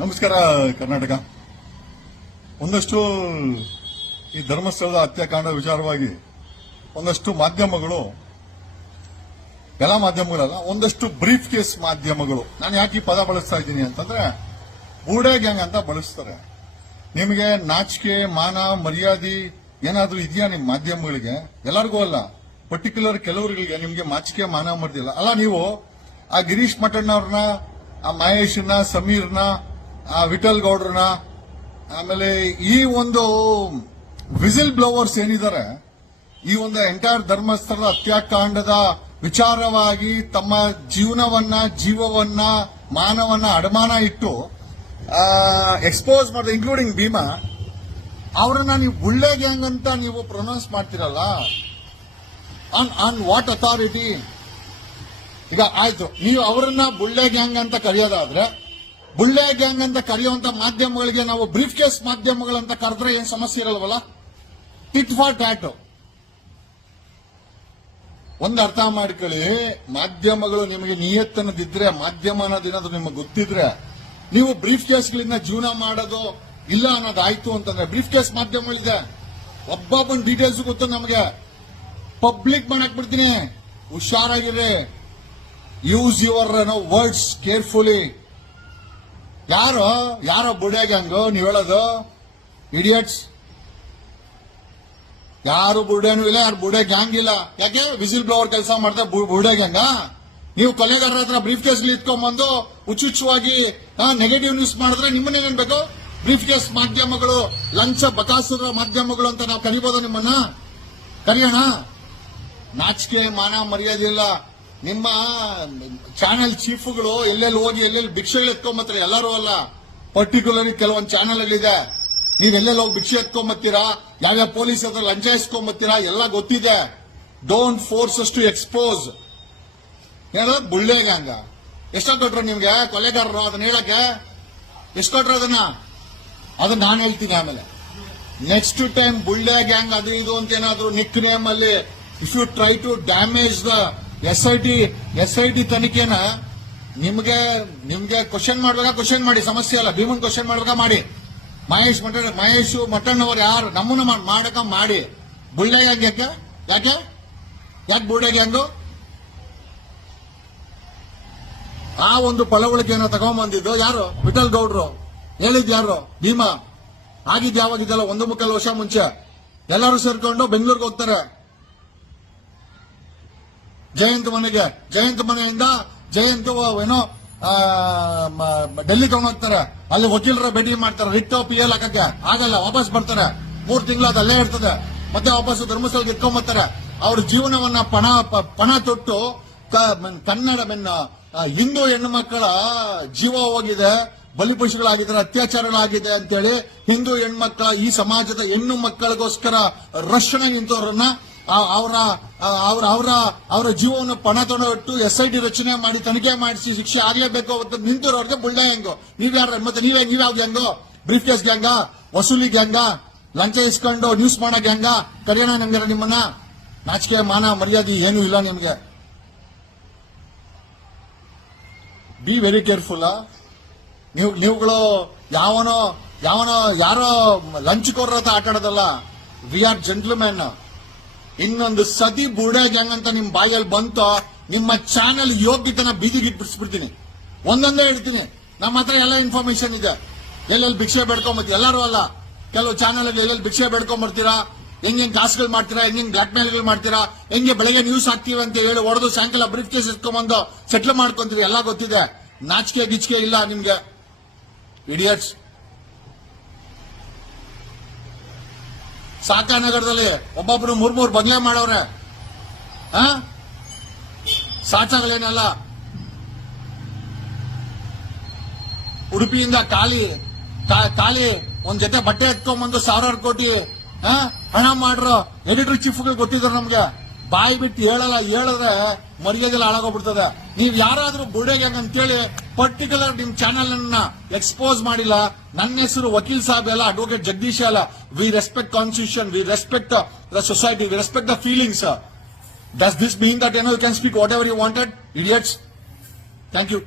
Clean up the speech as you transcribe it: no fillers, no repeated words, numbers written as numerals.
ನಮಸ್ಕಾರ ಕರ್ನಾಟಕ. ಒಂದಷ್ಟು ಈ ಧರ್ಮಸ್ಥಳದ ಹತ್ಯಾಕಾಂಡ ವಿಚಾರವಾಗಿ ಒಂದಷ್ಟು ಮಾಧ್ಯಮಗಳು, ಎಲ್ಲ ಮಾಧ್ಯಮಗಳಲ್ಲ, ಒಂದಷ್ಟು ಬ್ರೀಫ್ ಕೇಸ್ ಮಾಧ್ಯಮಗಳು, ನಾನು ಯಾಕೆ ಈ ಪದ ಬಳಸ್ತಾ ಇದ್ದೀನಿ ಅಂತಂದ್ರೆ ಬೂಡೆ ಗ್ಯಾಂಗ್ ಅಂತ ಬಳಸ್ತಾರೆ. ನಿಮಗೆ ನಾಚಿಕೆ, ಮಾನ, ಮರ್ಯಾದೆ ಏನಾದ್ರೂ ಇದೆಯಾ ನಿಮ್ಮ ಮಾಧ್ಯಮಗಳಿಗೆ? ಎಲ್ಲರಿಗೂ ಅಲ್ಲ, ಪರ್ಟಿಕ್ಯುಲರ್ ಕೆಲವರಿಗೆ ನಿಮ್ಗೆ ಮಾಚಿಕೆ, ಮಾನ, ಮರ್ದಿಲ್ಲ ಅಲ್ಲ. ನೀವು ಆ ಗಿರೀಶ್ ಮಠಣ್ಣವ್ರನ್ನ, ಆ ಮಹೇಶ್ನ, ಸಮೀರ್ನ, ಆ ವಿಠಲ್ ಗೌಡ್ರನ್ನ, ಆಮೇಲೆ ಈ ಒಂದು ವಿಸಿಲ್ ಬ್ಲೋವರ್ಸ್ ಏನಿದ್ದಾರೆ, ಈ ಒಂದು ಎಂಟೈರ್ ಧರ್ಮಸ್ಥಳದ ಹತ್ಯಾಕಾಂಡದ ವಿಚಾರವಾಗಿ ತಮ್ಮ ಜೀವವನ್ನ, ಮಾನವನ್ನ ಅಡಮಾನ ಇಟ್ಟು ಎಕ್ಸ್ಪೋಸ್ ಮಾಡಿದ, ಇನ್ಕ್ಲೂಡಿಂಗ್ ಭೀಮಾ, ಅವರನ್ನ ನೀವು ಬುಳ್ಳೆ ಗ್ಯಾಂಗ್ ಅಂತ ನೀವು ಪ್ರೊನೌನ್ಸ್ ಮಾಡ್ತಿರಲ್ಲ, ಆನ್ ವಾಟ್ ಅಥಾರಿಟಿ? ಈಗ ಆಯ್ತು, ನೀವು ಅವರನ್ನ ಬುಳ್ಳೆ ಗ್ಯಾಂಗ್ ಅಂತ ಕರೆಯೋದಾದ್ರೆ, ಬುಳ್ಳೆ ಗ್ಯಾಂಗ್ ಅಂತ ಕರೆಯುವಂತ ಮಾಧ್ಯಮಗಳಿಗೆ ನಾವು ಬ್ರೀಫ್ ಕೇಸ್ ಮಾಧ್ಯಮಗಳಂತ ಕರೆದ್ರೆ ಏನ್ ಸಮಸ್ಯೆ ಇರಲ್ವಲ್ಲ? Tit for that. ಒಂದು ಅರ್ಥ ಮಾಡ್ಕೊಳ್ಳಿ, ಮಾಧ್ಯಮಗಳು ನಿಮಗೆ ನಿಯತ್ತನ್ನದಿದ್ರೆ, ಮಾಧ್ಯಮ ಅನ್ನೋದೇನಾದ್ರು ನಿಮಗೆ ಗೊತ್ತಿದ್ರೆ, ನೀವು ಬ್ರೀಫ್ ಕೇಸ್ಗಳಿಂದ ಜೀವನ ಮಾಡೋದು ಇಲ್ಲ ಅನ್ನೋದಾಯ್ತು ಅಂತಂದ್ರೆ, ಬ್ರೀಫ್ ಕೇಸ್ ಮಾಧ್ಯಮಗಳಿದೆ, ಒಬ್ಬೊಬ್ಬನ ಡೀಟೇಲ್ಸ್ ಗೊತ್ತು ನಮಗೆ, ಪಬ್ಲಿಕ್ ಮಾಡಕ್ ಬಿಡ್ತೀನಿ, ಹುಷಾರಾಗಿರ್ರಿ. Use your words carefully. ಯಾರೋ ಬುಡೆ ಗ್ಯಾಂಗು ನೀವು ಹೇಳೋದು? ಇಡಿಯಟ್ಸ್. ಯಾರು ಬುಡೇನೂ ಇಲ್ಲ, ಯಾರು ಬುಡೆ ಗ್ಯಾಂಗ್ ಇಲ್ಲ. ಯಾಕೆ ವಿಸಿಲ್ ಬ್ಲೋವರ್ ಕೆಲಸ ಮಾಡ್ತಾರೆ ಬುಡೆ ಗ್ಯಾಂಗ? ನೀವು ಕೊಲೆಗಾರರ ಹತ್ರ ಬ್ರೀಫ್ ಕೇಸ್ ಇಟ್ಕೊಂಡ್ಬಂದು ಹುಚ್ಚುಚ್ಚುವಾಗಿ ನೆಗೆಟಿವ್ ನ್ಯೂಸ್ ಮಾಡಿದ್ರೆ ನಿಮ್ಮನ್ನೇನೇನ್ ಬೇಕು? ಬ್ರೀಫ್ ಕೇಸ್ ಮಾಧ್ಯಮಗಳು, ಲಂಚ ಬಕಾಸುರ ಮಾಧ್ಯಮಗಳು ಅಂತ ನಾವು ಕರಿಬೋದ? ನಿಮ್ಮನ್ನ ಕರೆಯೋಣ? ನಾಚಿಕೆ, ಮಾನ, ಮರ್ಯಾದೆ ಇಲ್ಲ. ನಿಮ್ಮ ಚಾನೆಲ್ ಚೀಫ್ಗಳು ಎಲ್ಲೆಲ್ಲಿ ಹೋಗಿ ಎಲ್ಲೆಲ್ಲಿ ಭಿಕ್ಷೆಗಳು ಎತ್ಕೊಂಬತ್ತೀರಾ? ಎಲ್ಲರೂ ಅಲ್ಲ, ಪರ್ಟಿಕ್ಯುಲರ್ಲಿ ಕೆಲವೊಂದು ಚಾನೆಲ್ಗಳಿದೆ. ನೀವೆಲ್ಲೆಲ್ಲಿ ಹೋಗಿ ಭಿಕ್ಷೆ ಎತ್ಕೊಂಬತ್ತೀರಾ, ಯಾವ್ಯಾವ ಪೊಲೀಸ್ ಹತ್ರ ಲಂಚ ಇಸ್ಕೊಂಬತ್ತೀರಾ, ಎಲ್ಲ ಗೊತ್ತಿದೆ. Don't force us to expose. ಏನಾದ್ರು ಬುಳ್ಳೆ ಗ್ಯಾಂಗ ಎಷ್ಟ ಕೊಟ್ರು ನಿಮ್ಗೆ ಕೊಲೆಗಾರರು? ಅದನ್ನ ಹೇಳಕ್ಕೆ ಎಷ್ಟು ಕೊಟ್ರು? ಅದನ್ನ ನಾನು ಹೇಳ್ತೀನಿ ಆಮೇಲೆ. ನೆಕ್ಸ್ಟ್ ಟೈಮ್ ಬುಳ್ಳೆ ಗ್ಯಾಂಗ್ ಅದು ಇದು ಅಂತ ಏನಾದ್ರು ನಿಕ್ ನೇಮ್ ಅಲ್ಲಿ if you try to damage the SIT ತನಿಖೆನ, ನಿಮ್ಗೆ ಕ್ವಶನ್ ಮಾಡ್ಬೇಕಾ? ಕ್ವಶನ್ ಮಾಡಿ, ಸಮಸ್ಯೆ ಅಲ್ಲ. ಭೀಮನ್ ಕ್ವಶನ್ ಮಾಡ್ಬೇಕಾ? ಮಾಡಿ. ಮಹೇಶ್ ಮಠಣ್ಣವರು ಯಾರು ನಮ್ಮನ್ನ ಮಾಡಕ ಮಾಡಿ. ಬುಳ್ಳೆ ಗ್ಯಾಂಗ್ ಯಾಕೆ ಬುಳ್ಳೆ ಗ್ಯಾಂಗು? ಆ ಒಂದು ಫಲವಳಿಕೆಯನ್ನು ತಗೊಂಡ್ಬಂದಿದ್ದು ಯಾರು? ವಿಠಲ್ ಗೌಡ್ರು. ಹೇಳಿದ್ ಯಾರು? ಭೀಮಾ. ಆಗಿದ್ ಯಾವಾಗಿದ್ದಲ್ಲ, 1.25 ವರ್ಷ ಮುಂಚೆ ಎಲ್ಲರೂ ಸೇರ್ಕೊಂಡು ಬೆಂಗಳೂರಿಗೆ ಹೋಗ್ತಾರೆ ಜಯಂತ್ ಮನೆಗೆ. ಜಯಂತ್ ಮನೆಯಿಂದ ಜಯಂತ್ ಏನೋ ಡೆಲ್ಲಿ ತಗೊಂಡೋಗ್ತಾರೆ. ಅಲ್ಲಿ ವಕೀಲರ ಭೇಟಿ ಮಾಡ್ತಾರೆ, ರಿಟ್ PL ಹಾಕಕ್ಕೆ ಆಗಲ್ಲ, ವಾಪಸ್ ಬರ್ತಾರೆ. 3 ತಿಂಗಳು ಅದು ಅಲ್ಲೇ ಇರ್ತದೆ. ಮತ್ತೆ ವಾಪಸ್ ಧರ್ಮಸ್ಥಳಕ್ಕೆ ಇಟ್ಕೊಂಡ್ಬರ್ತಾರೆ. ಅವ್ರ ಜೀವನವನ್ನ ಪಣ ತೊಟ್ಟು ಕನ್ನಡ ಹಿಂದೂ ಹೆಣ್ಣು ಮಕ್ಕಳ ಜೀವ ಹೋಗಿದೆ, ಬಲಿಪಶುಗಳಾಗಿದ್ದಾರೆ, ಅತ್ಯಾಚಾರಗಳಾಗಿದೆ ಅಂತೇಳಿ ಹಿಂದೂ ಹೆಣ್ಮಕ್ಳ, ಈ ಸಮಾಜದ ಹೆಣ್ಣು ಮಕ್ಕಳಿಗೋಸ್ಕರ ರಕ್ಷಣೆ ನಿಂತವರನ್ನ ಅವರ ಜೀವವನ್ನು ಪಣ ತೊಡಬಿಟ್ಟು SIT ರಚನೆ ಮಾಡಿ ತನಿಖೆ ಮಾಡಿಸಿ ಶಿಕ್ಷೆ ಆಗ್ಲೇಬೇಕು ಅಂತ ನಿಂತಿರೋರಿಗೆ ಬುಳ್ಳೆ ಹೆಂಗು? ನೀವ್ಯಾರ? ಮತ್ತೆ ನೀವ್ಯಾವ್ದು ಹೆಂಗು? ಬ್ರೀಫ್ ಕೇಸ್ ಗ್ಯಾಂಗ, ವಸೂಲಿ ಗ್ಯಾಂಗ, ಲಂಚ ಇಸ್ಕೊಂಡು ನ್ಯೂಸ್ ಮಾಡೋ ಗ್ಯಾಂಗ? ಕರೆಯೋಣ ನಂಗಾರ ನಿಮ್ಮನ್ನ? ನಾಚಿಕೆ, ಮಾನ, ಮರ್ಯಾದೆ ಏನೂ ಇಲ್ಲ ನಿಮ್ಗೆ. Be very careful. ನೀವುಗಳು ಯಾರೋ ಲಂಚ್ಕೋರ ಆಟ ಆಡೋದಲ್ಲ. We are gentlemen. ಇನ್ನೊಂದು ಸತಿ ಬುಡೆ ಗ್ಯಾಂಗ್ ಅಂತ ನಿಮ್ ಬಾಯಲ್ಲಿ ಬಂತು, ನಿಮ್ಮ ಚಾನೆಲ್ ಯೋಗ್ಯತನ ಬೀದಿಗೆ ಬಿಡಿಸ್ಬಿಡ್ತೀನಿ. ಒಂದೊಂದೇ ಹೇಳ್ತೀನಿ. ನಮ್ಮ ಹತ್ರ ಎಲ್ಲ ಇನ್ಫಾರ್ಮೇಶನ್ ಇದೆ. ಎಲ್ಲೆಲ್ಲಿ ಭಿಕ್ಷೆ ಬೇಡ್ಕೊಂಬರ್ತೀವಿ, ಎಲ್ಲರೂ ಅಲ್ಲ, ಕೆಲವು ಚಾನೆಲ್ ಎಲ್ಲೆಲ್ಲಿ ಭಿಕ್ಷೆ ಬೇಡ್ಕೊಂಬರ್ತೀರಾ, ಹೆಂಗೆ ಕಾಸುಗಳು ಮಾಡ್ತೀರಾ, ಹೆಂಗೆ ಬ್ಲಾಕ್ ಮೇಲ್ಗಳು ಮಾಡ್ತೀರಾ, ಹೆಂಗೆ ಬೆಳಗ್ಗೆ ನ್ಯೂಸ್ ಹಾಕ್ತೀವಿ ಅಂತ ಹೇಳಿ ಹೊಡೆದು ಸಾಯಂಕಾಲ ಬ್ರೀಫ್ ಕೇಸ್ ಇಟ್ಕೊಂಡ್ಬಂದು ಸೆಟ್ಲ್ ಮಾಡ್ಕೊಂತೀವಿ, ಎಲ್ಲ ಗೊತ್ತಿದೆ. ನಾಚಿಕೆ ಗಿಚ್ಕೆ ಇಲ್ಲ ನಿಮ್ಗೆ, ಇಡಿಯಟ್ಸ್. ಸಾಕಾನಗರದಲ್ಲಿ ಒಬ್ಬೊಬ್ರು 3 ಬದಲೇ ಮಾಡವ್ರೆ. ಸಾಚಾಗಳೇನಲ್ಲ. ಉಡುಪಿಯಿಂದ ಖಾಲಿ ಒಂದ್ ಜೊತೆ ಬಟ್ಟೆ ಎತ್ಕೊಂಡ್ಬಂದು 1000 ಕೋಟಿ ಹಣ ಮಾಡ್ರು ಎಡಿಟರ್ ಚೀಫ್ಗಳು ಗೊತ್ತಿದ್ರು ನಮ್ಗೆ. ಬಾಯಿ ಬಿಟ್ಟು ಹೇಳಿದ್ರೆ ಮರ್ಯಾದೆಲ್ಲ ಹಾಳಾಗೋಗ್ಬಿಡ್ತದೆ. ನೀವ್ ಯಾರಾದ್ರೂ ಬುಡೆ ಗ್ಯಾಂಗ್ ಅಂತೇಳಿ ಪರ್ಟಿಕ್ಯುಲರ್ ನಿಮ್ ಚಾನೆಲ್ ಅನ್ನ ಎಕ್ಸ್ಪೋಸ್ ಮಾಡಿಲ್ಲ. ನನ್ನ ಹೆಸರು ವಕೀಲ್ ಸಾಹೇಬ್ ಅಲ್ಲ, ಅಡ್ವೊಕೇಟ್ ಜಗದೀಶ್ ಅಲ್ಲ. We respect constitution, we respect the society, we respect the feelings. Does this mean that you can speak whatever you wanted? Idiots. Thank you.